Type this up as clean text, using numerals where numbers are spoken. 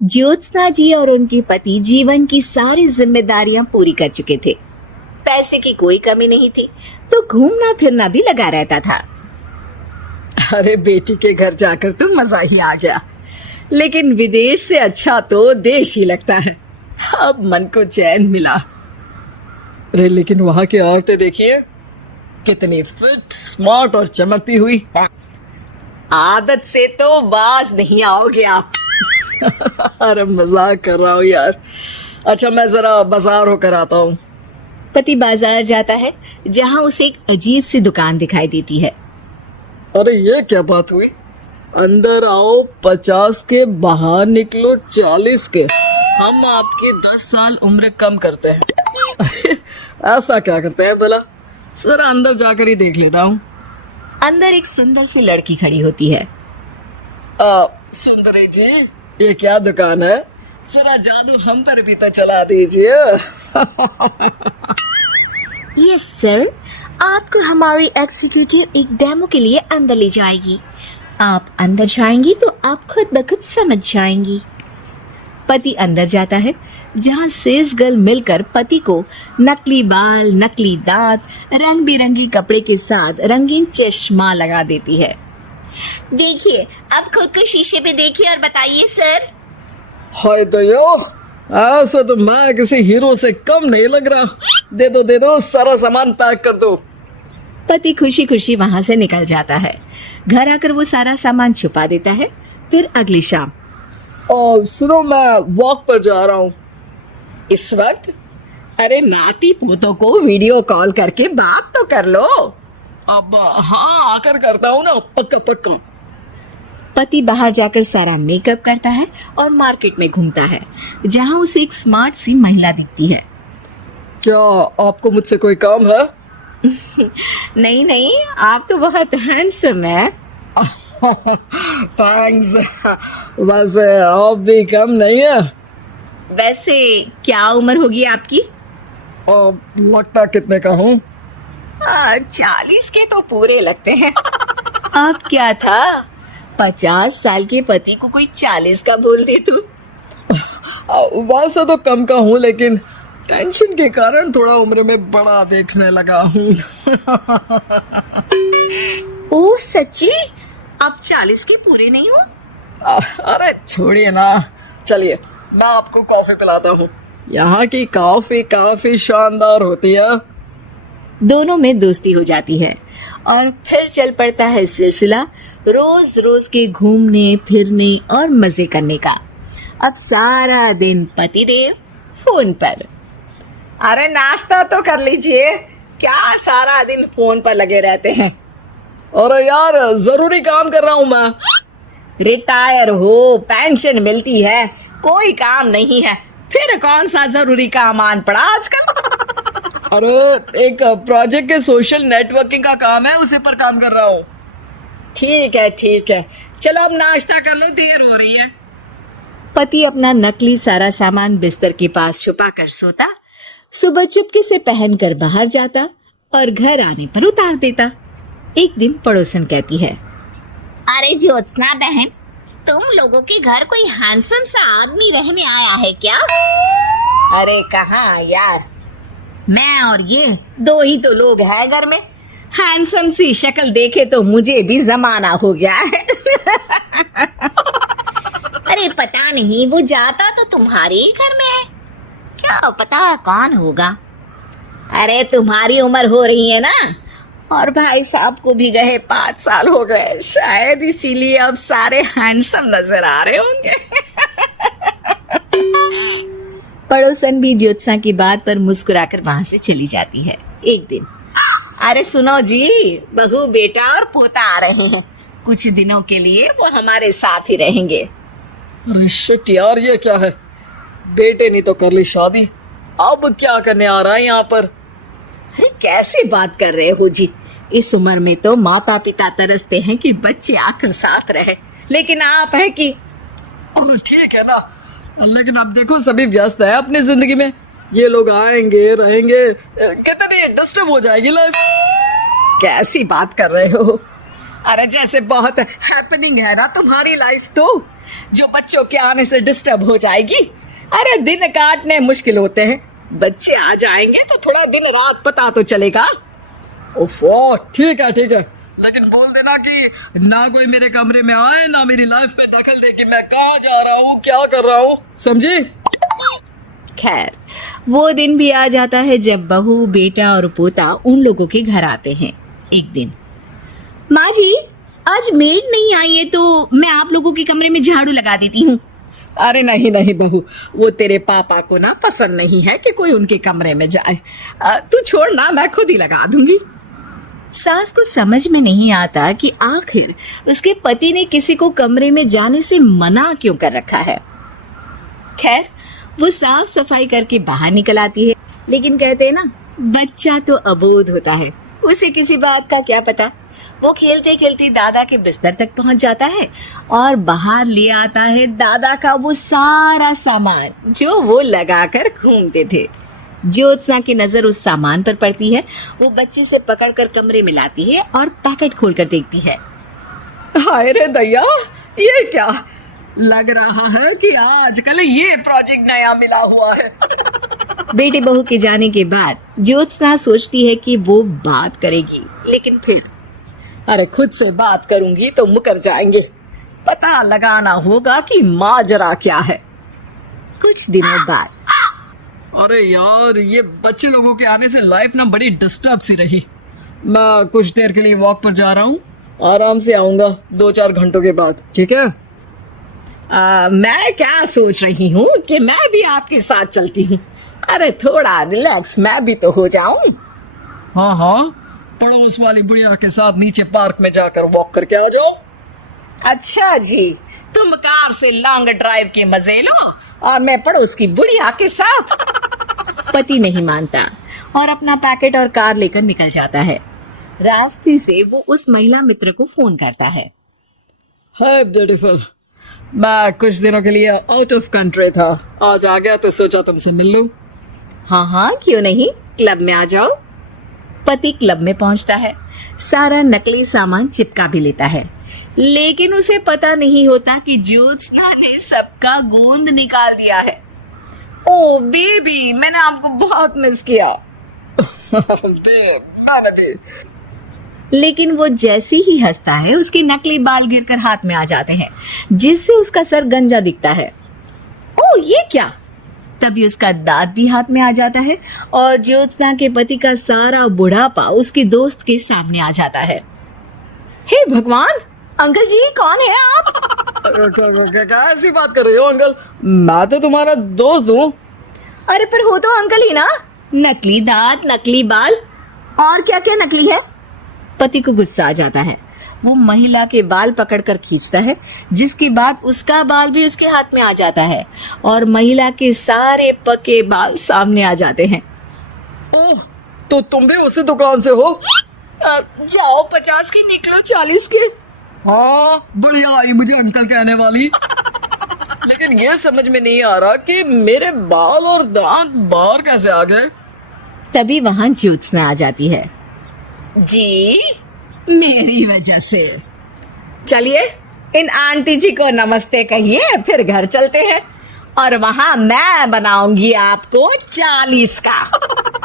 ज्योत्सना जी और उनके पति जीवन की सारी जिम्मेदारियां पूरी कर चुके थे। पैसे की कोई कमी नहीं थी, तो घूमना फिरना भी लगा रहता था। अरे बेटी के घर जाकर तो मजा ही आ गया, लेकिन विदेश से अच्छा तो देश ही लगता है। अब मन को चैन मिला। अरे लेकिन वहां की औरतें देखिए, कितनी फिट, स्मार्ट और चमकती हुई। आदत से तो बाज नहीं आओगे आप। अरे मजाक कर रहा हूँ यार। अच्छा मैं जरा बाजार होकर आता हूँ। पति बाजार जाता है, जहां उसे एक अजीब सी दुकान दिखाई देती है। अरे ये क्या बात हुई? अंदर आओ 50 के, बाहर निकलो 40 के। हम आपकी 10 साल उम्र कम करते हैं। ऐसा क्या करते हैं भला? जरा अंदर जाकर ही देख लेता हूँ। अंदर एक सुंदर सी लड़की खड़ी होती है। सुंदरी जी, ये क्या दुकान है? जरा जादू हम पर भी तो चला दीजिए। यस सर, आपको हमारी एग्जीक्यूटिव एक डेमो के लिए अंदर ले जाएगी। आप अंदर जाएंगी तो आप खुद ब खुद समझ जाएंगी। पति अंदर जाता है, जहां सेल्स गर्ल मिलकर पति को नकली बाल, नकली दांत, रंग बिरंगी कपड़े के साथ रंगीन चश्मा लगा देती है। देखिए, अब खुद को शीशे पे देखिए और बताइए सर। हाय दयो, ऐसा तो मैं किसी हीरो से कम नहीं लग रहा। दे दो, सारा सामान पैक कर दो। पति खुशी खुशी वहां से निकल जाता है। घर आकर वो सारा सामान छुपा देता है। फिर अगली शाम। सुनो, मैं वॉक पर जा रहा हूँ। इस वक्त? अरे नाती पोतों को वीडियो कॉल करके बात तो कर लो। अब हाँ, आकर करता हूँ ना, पक्का पक्का। पति बाहर जाकर सारा मेकअप करता है और मार्केट में घूमता है, जहां उसे एक स्मार्ट सी महिला दिखती है। क्या आपको मुझसे कोई काम है? नहीं नहीं, आप तो बहुत हैंडसम है। थैंक्स। वैसे आप भी कम नहीं है। वैसे क्या उम्र होगी आपकी? लगता कितने का हूँ? 40 के तो पूरे लगते हैं। आप क्या था, 50 साल के पति को कोई 40 का बोल दे तू। वैसे तो कम का हूँ, लेकिन टेंशन के कारण थोड़ा उम्र में बड़ा देखने लगा हूँ। ओह सच्ची? आप 40 के पूरे नहीं हो? अरे छोड़िए ना, चलिए मैं आपको कॉफी पिलाता हूँ। यहाँ की कॉफी काफी शानदार होती है। दोनों में दोस्ती हो जाती है और फिर चल पड़ता है सिलसिला रोज रोज के घूमने फिरने और मजे करने का। अब सारा दिन पतिदेव फोन पर। अरे नाश्ता तो कर लीजिए, क्या सारा दिन फोन पर लगे रहते हैं? अरे यार, जरूरी काम कर रहा हूँ मैं। रिटायर हो, पेंशन मिलती है, कोई काम नहीं है, फिर कौन सा जरूरी काम आन पड़ा आजकल? अरे एक प्रोजेक्ट के सोशल नेटवर्किंग का काम है, उसी पर काम कर रहा हूँ। ठीक है, चलो अब नाश्ता कर लो, देर हो रही है। पति अपना नकली सारा सामान बिस्तर के पास छुपा कर सोता, सुबह चुपके से पहनकर बाहर जाता और घर आने पर उतार देता। एक दिन पड़ोसन कहती है, अरे ज्योत्सना बहन, तुम लोगों के घर कोई हैंडसम सा आदमी रहने आया है क्या? अरे कहाँ यार, मैं और ये दो ही तो लोग हैं घर में। हैंडसम सी शक्ल देखे तो मुझे भी जमाना हो गया है। अरे पता नहीं, वो जाता तो तुम्हारे ही घर में है, क्या पता कौन होगा। अरे तुम्हारी उम्र हो रही है ना, और भाई साहब को भी गए 5 साल हो गए, शायद इसीलिए अब सारे हैंडसम नजर आ रहे होंगे। पड़ोसन भी ज्योत्सना की बात पर मुस्कुराकर वहां से चली जाती है। एक दिन, अरे सुनो जी, बहू बेटा और पोता आ रहे हैं, कुछ दिनों के लिए वो हमारे साथ ही रहेंगे। अरे शिट यार, ये क्या है? बेटे ने तो कर ली शादी, अब क्या करने आ रहा है यहाँ पर? अरे कैसे बात कर रहे हो जी, इस उम्र में तो माता पिता तरसते हैं कि बच्चे आकर साथ रहे, लेकिन आप है कि ठीक है ना, लेकिन अब देखो सभी व्यस्त है अपनी जिंदगी में। ये लोग आएंगे रहेंगे, कितनी डिस्टर्ब हो जाएगी लाइफ। कैसी बात कर रहे हो? अरे जैसे बहुत हैपनिंग है ना तुम्हारी लाइफ तो, जो बच्चों के आने से डिस्टर्ब हो जाएगी। अरे दिन काटने मुश्किल होते हैं, बच्चे आ जाएंगे तो थोड़ा दिन रात पता तो चलेगा। ओफो ठीक है, लेकिन बोल देना कि ना कोई मेरे कमरे में आए, ना मेरी लाइफ में दखल दे कि मैं कहाँ जा रहा हूँ, क्या कर रहा हूँ, समझी? खैर, वो दिन भी आ जाता है जब बहू, बेटा और पोता उन लोगों के घर आते हैं। एक दिन, माँ जी, आज मेड नहीं आई है तो मैं आप लोगों के कमरे में झाड़ू लगा देती हूँ। अरे नहीं बहू, वो तेरे पापा को ना पसंद नहीं है कि कोई उनके कमरे में जाए। तू छोड़ ना, मैं खुद ही लगा दूंगी। सास को समझ में नहीं आता कि आखिर उसके पति ने किसी को कमरे में जाने से मना क्यों कर रखा है। खैर, वो साफ सफाई करके बाहर निकल आती है, लेकिन कहते हैं ना, बच्चा तो अबोध होता है, उसे किसी बात का क्या पता। वो खेलते खेलते दादा के बिस्तर तक पहुंच जाता है और बाहर ले आता है दादा का वो सारा सामान जो वो लगाकर घूमते थे। ज्योत्सना की नजर उस सामान पर पड़ती है। वो बच्चे से पकड़कर कमरे में लाती है और पैकेट खोलकर देखती है। हाय रे दैया, ये क्या लग रहा है कि आजकल ये प्रोजेक्ट नया मिला हुआ है। बेटी बहू के जाने के बाद ज्योत्सना सोचती है कि वो बात करेगी, लेकिन फिर अरे खुद से बात करूंगी तो मुकर जाएंगे। पता लगाना होगा कि माजरा क्या है। कुछ दिनों बाद, अरे यार, ये बच्चे लोगों के आने से लाइफ ना बड़ी डिस्टर्ब सी रही। मैं कुछ देर के लिए वॉक पर जा रहा हूँ, आराम से आऊंगा 2-4 घंटों के बाद, ठीक है? मैं क्या सोच रही हूँ कि मैं भी आपके साथ चलती हूँ। अरे थोड़ा रिलैक्स मैं भी तो हो जाऊं। हाँ, पड़ोस वाली बुढ़िया के साथ नीचे पार्क में जाकर वॉक करके आ जाओ। अच्छा जी, तुम कार से लॉन्ग ड्राइव के मजे लो और मैं पड़ोस की बुढ़िया के साथ। पति नहीं मानता और अपना पैकेट और कार लेकर निकल जाता है। रास्ते से वो उस महिला मित्र को फोन करता है। हाय ब्यूटीफुल, मैं कुछ दिनों के लिए आउट ऑफ कंट्री था, आज आ गया तो सोचा तुमसे मिल लूं। हाँ, क्यों नहीं, क्लब में आ जाओ। पति क्लब में पहुंचता है, सारा नकली सामान चिपका भी लेता है, लेकिन उसे पता नहीं होता कि ज्योत्सना ने सबका गोंद निकाल दिया है। ओ बेबी, मैंने आपको बहुत मिस किया। लेकिन वो जैसे ही हंसता है, उसके नकली बाल गिरकर हाथ में आ जाते हैं, जिससे उसका सर गंजा दिखता है। ओ ये क्या! तभी उसका दांत भी हाथ में आ जाता है और ज्योत्सना के पति का सारा बुढ़ापा उसके दोस्त के सामने आ जाता है। हे भगवान, अंकल जी, कौन है आप? क्या ऐसी बात कर रही हो अंकल? मैं तो तुम्हारा दोस्त हूँ। अरे पर हो तो अंकल ही ना। नकली दांत, नकली बाल और क्या क्या नकली है। पति को गुस्सा आ जाता है। वो महिला के बाल पकड़कर खींचता है, जिसके बाद उसका बाल भी उसके हाथ में आ जाता है और महिला के सारे पके बाल सामने आ जाते हैं। ओह, तो तुम भी उसी दुकान से हो? जाओ, 50 की निकलो 40 के। हाँ, बढ़िया आई मुझे अंकल कहने वाली। लेकिन ये समझ में नहीं आ रहा कि मेरे बाल और दांत बाहर कैसे आ गए। तभी वहां ज्योत्सना आ जाती है। जी, मेरी वजह से। चलिए, इन आंटी जी को नमस्ते कहिए, फिर घर चलते हैं और वहां मैं बनाऊंगी आपको 40 का।